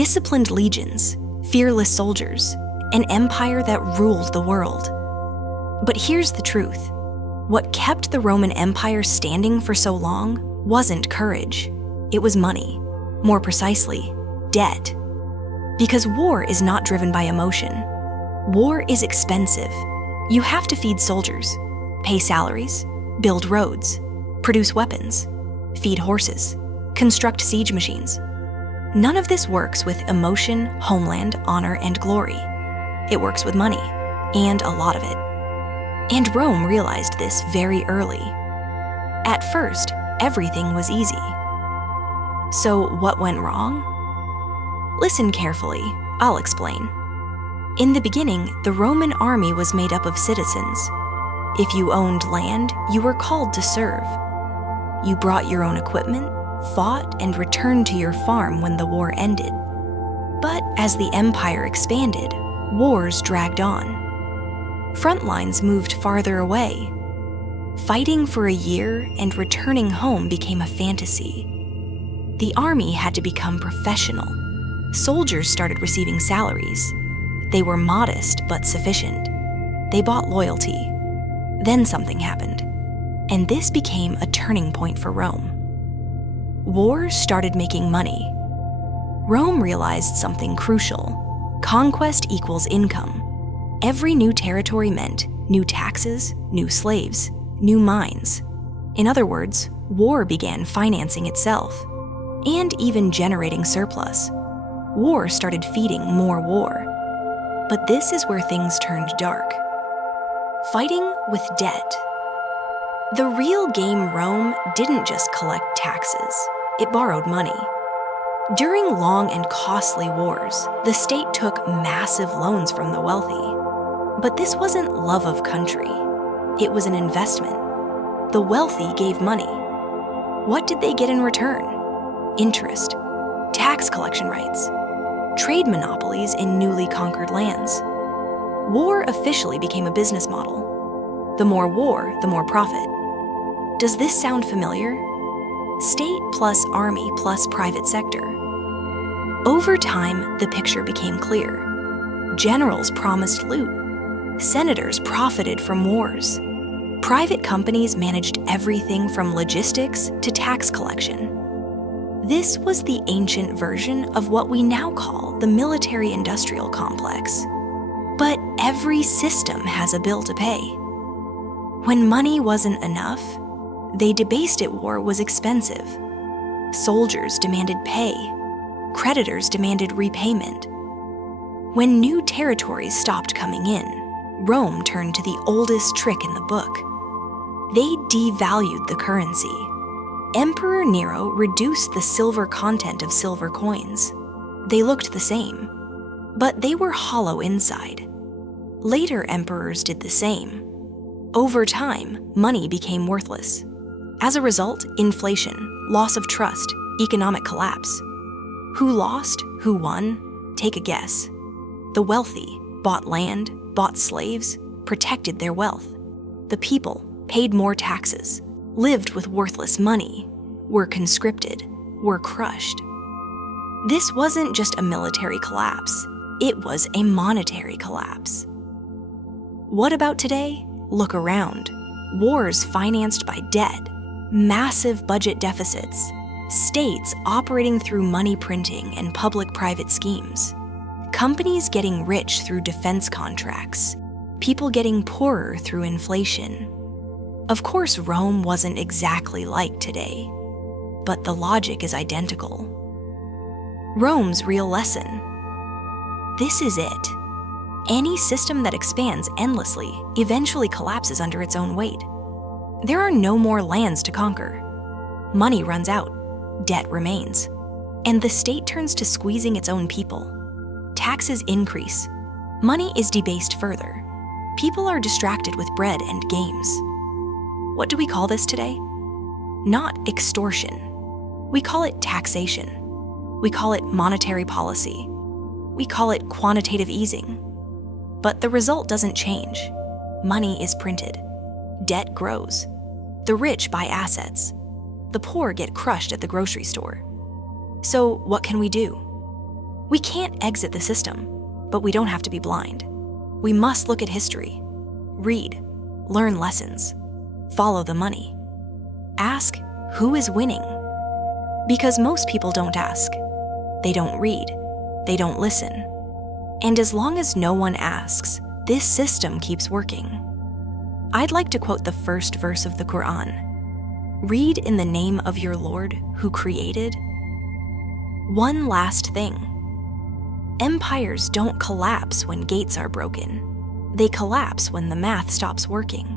Disciplined legions, fearless soldiers, an empire that ruled the world. But here's the truth. What kept the Roman Empire standing for so long wasn't courage. It was money. More precisely, debt. Because war is not driven by emotion. War is expensive. You have to feed soldiers, pay salaries, build roads, produce weapons, feed horses, construct siege machines. None of this works with emotion, homeland, honor, and glory. It works with money, and a lot of it. And Rome realized this very early. At first, everything was easy. So what went wrong? Listen carefully, I'll explain. In the beginning, the Roman army was made up of citizens. If you owned land, you were called to serve. You brought your own equipment, fought, and returned to your farm when the war ended. But as the empire expanded, wars dragged on. Front lines moved farther away. Fighting for a year and returning home became a fantasy. The army had to become professional. Soldiers started receiving salaries. They were modest but sufficient. They bought loyalty. Then something happened, and this became a turning point for Rome. Wars started making money. Rome realized something crucial. Conquest equals income. Every new territory meant new taxes, new slaves, new mines. In other words, war began financing itself, and even generating surplus. War started feeding more war. But this is where things turned dark. Fighting with debt. The real game Rome didn't just collect taxes, it borrowed money. During long and costly wars, the state took massive loans from the wealthy. But this wasn't love of country. It was an investment. The wealthy gave money. What did they get in return? Interest, tax collection rights, trade monopolies in newly conquered lands. War officially became a business model. The more war, the more profit. Does this sound familiar? State plus army plus private sector. Over time, the picture became clear. Generals promised loot. Senators profited from wars. Private companies managed everything from logistics to tax collection. This was the ancient version of what we now call the military-industrial complex. But every system has a bill to pay. When money wasn't enough, they debased it. War was expensive. Soldiers demanded pay. Creditors demanded repayment. When new territories stopped coming in, Rome turned to the oldest trick in the book. They devalued the currency. Emperor Nero reduced the silver content of silver coins. They looked the same, but they were hollow inside. Later emperors did the same. Over time, money became worthless. As a result, inflation, loss of trust, economic collapse. Who lost? Who won? Take a guess. The wealthy bought land, bought slaves, protected their wealth. The people paid more taxes, lived with worthless money, were conscripted, were crushed. This wasn't just a military collapse, it was a monetary collapse. What about today? Look around. Wars financed by debt, massive budget deficits, states operating through money printing and public-private schemes, companies getting rich through defense contracts, people getting poorer through inflation. Of course, Rome wasn't exactly like today, but the logic is identical. Rome's real lesson. This is it. Any system that expands endlessly eventually collapses under its own weight. There are no more lands to conquer. Money runs out, debt remains, and the state turns to squeezing its own people. Taxes increase. Money is debased further. People are distracted with bread and games. What do we call this today? Not extortion. We call it taxation. We call it monetary policy. We call it quantitative easing. But the result doesn't change. Money is printed. Debt grows. The rich buy assets. The poor get crushed at the grocery store. So what can we do? We can't exit the system, but we don't have to be blind. We must look at history, read, learn lessons, follow the money. Ask, who is winning? Because most people don't ask. They don't read. They don't listen. And as long as no one asks, this system keeps working. I'd like to quote the first verse of the Quran. Read in the name of your Lord who created. One last thing. Empires don't collapse when gates are broken. They collapse when the math stops working.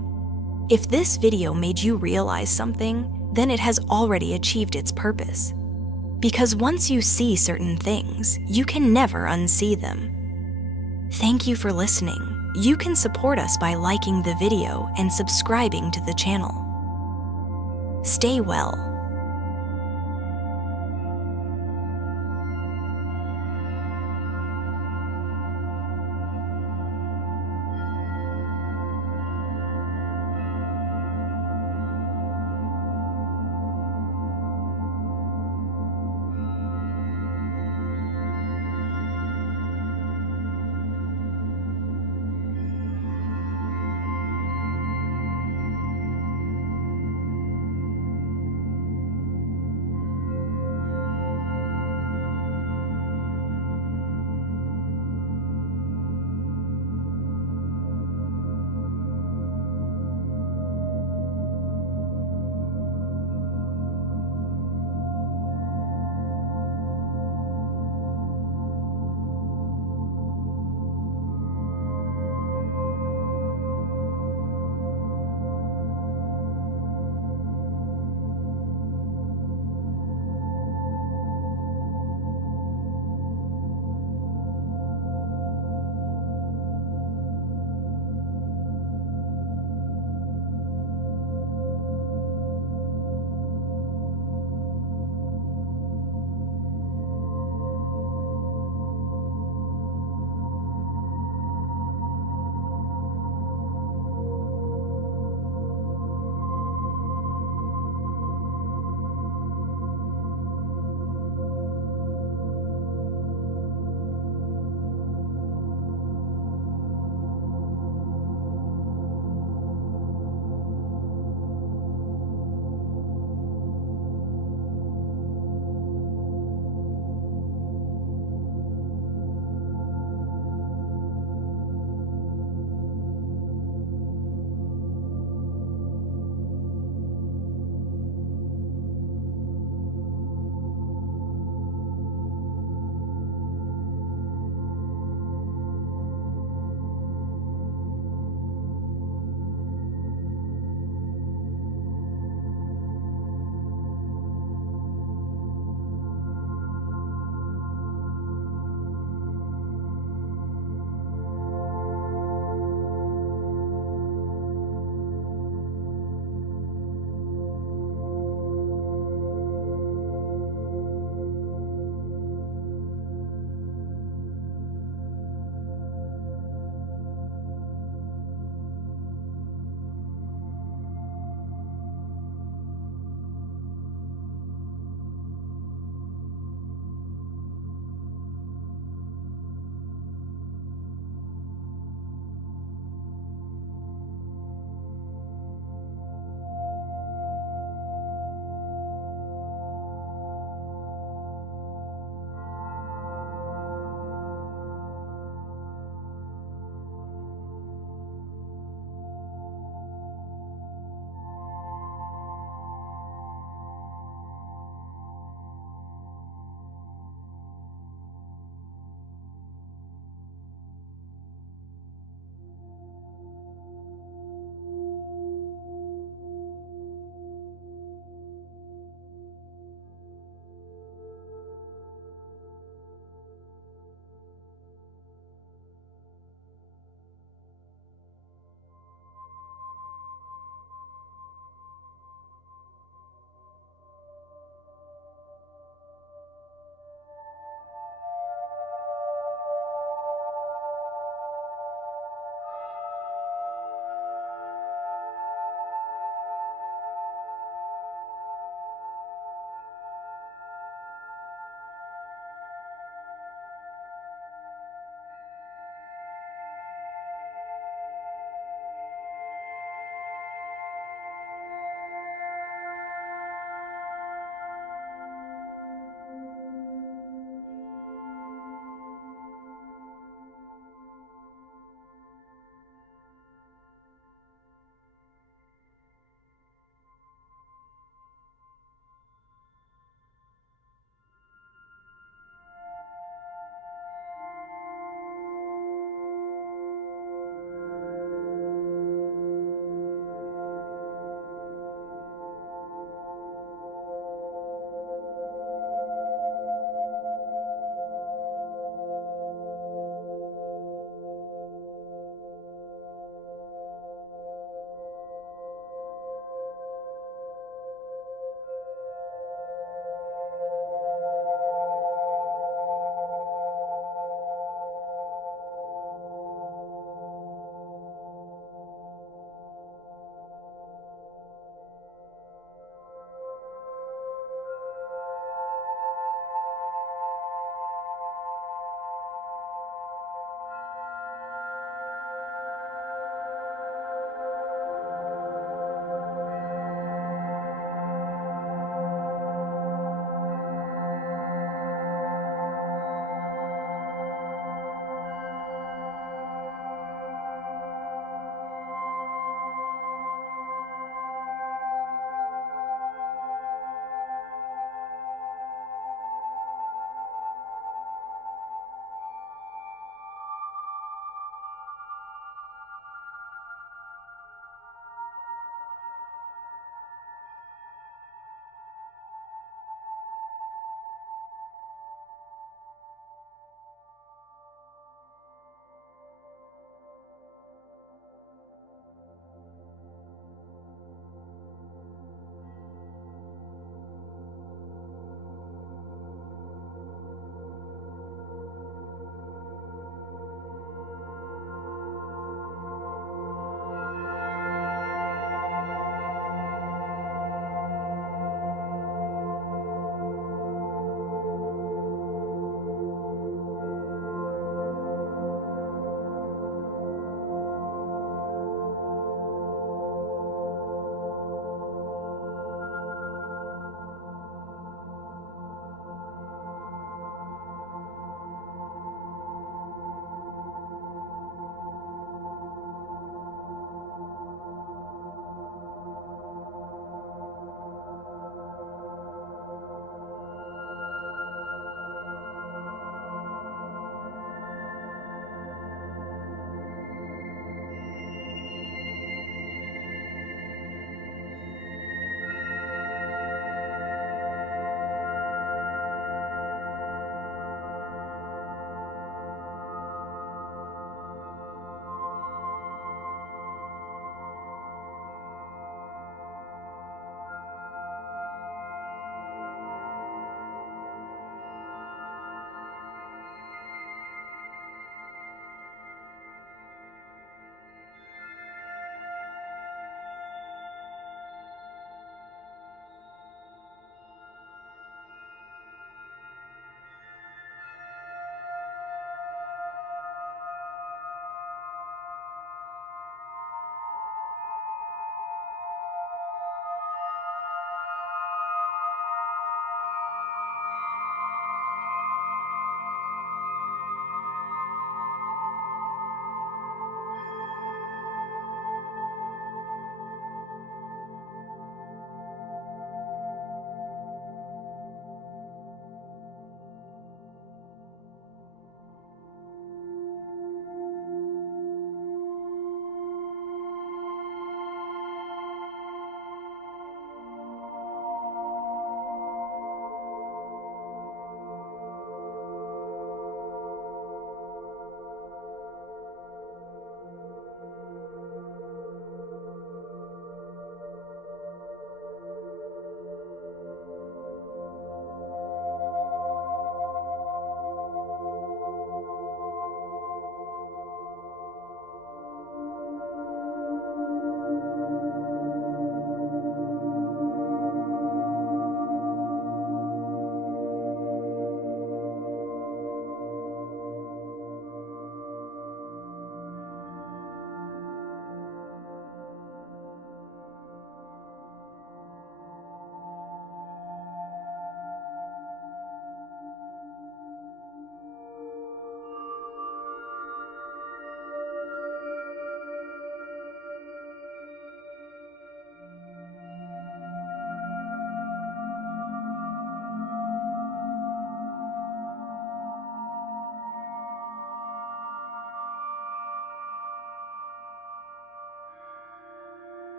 If this video made you realize something, then it has already achieved its purpose. Because once you see certain things, you can never unsee them. Thank you for listening. You can support us by liking the video and subscribing to the channel. Stay well.